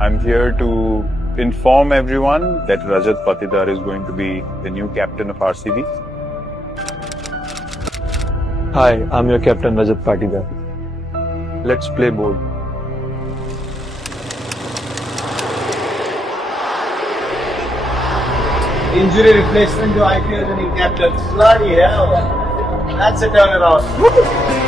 I'm here to inform everyone that Rajat Patidar is going to be the new captain of RCB. Hi, I'm your captain Rajat Patidar. Let's play bold. Injury replacement to IPL winning captain. Bloody hell. That's a turnaround.